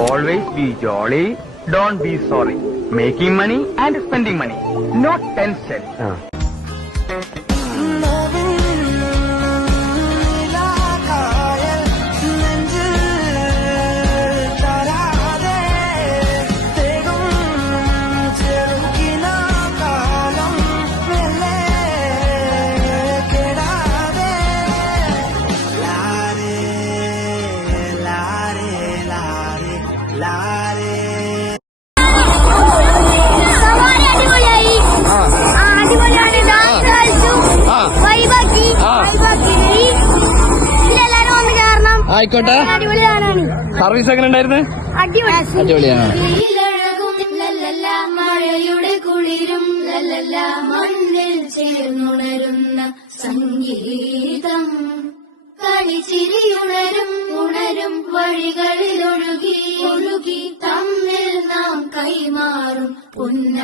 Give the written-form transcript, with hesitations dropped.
Always be jolly. Don't be sorry. Making money and spending money. No tension. ആയിക്കോട്ടെ. Service എങ്ങനെ ഉണ്ടായിരുന്നു? അടിപൊളിയാണ്. മഴയുടെ കുളിരും മണ്ണിൽ ചേർന്നുണരുന്ന സംഗീതം കളിച്ചിരിയുണരും ഉണരും വഴികളിൽ ഒഴുകി തമ്മിൽ നാം കൈമാറും പുന്ന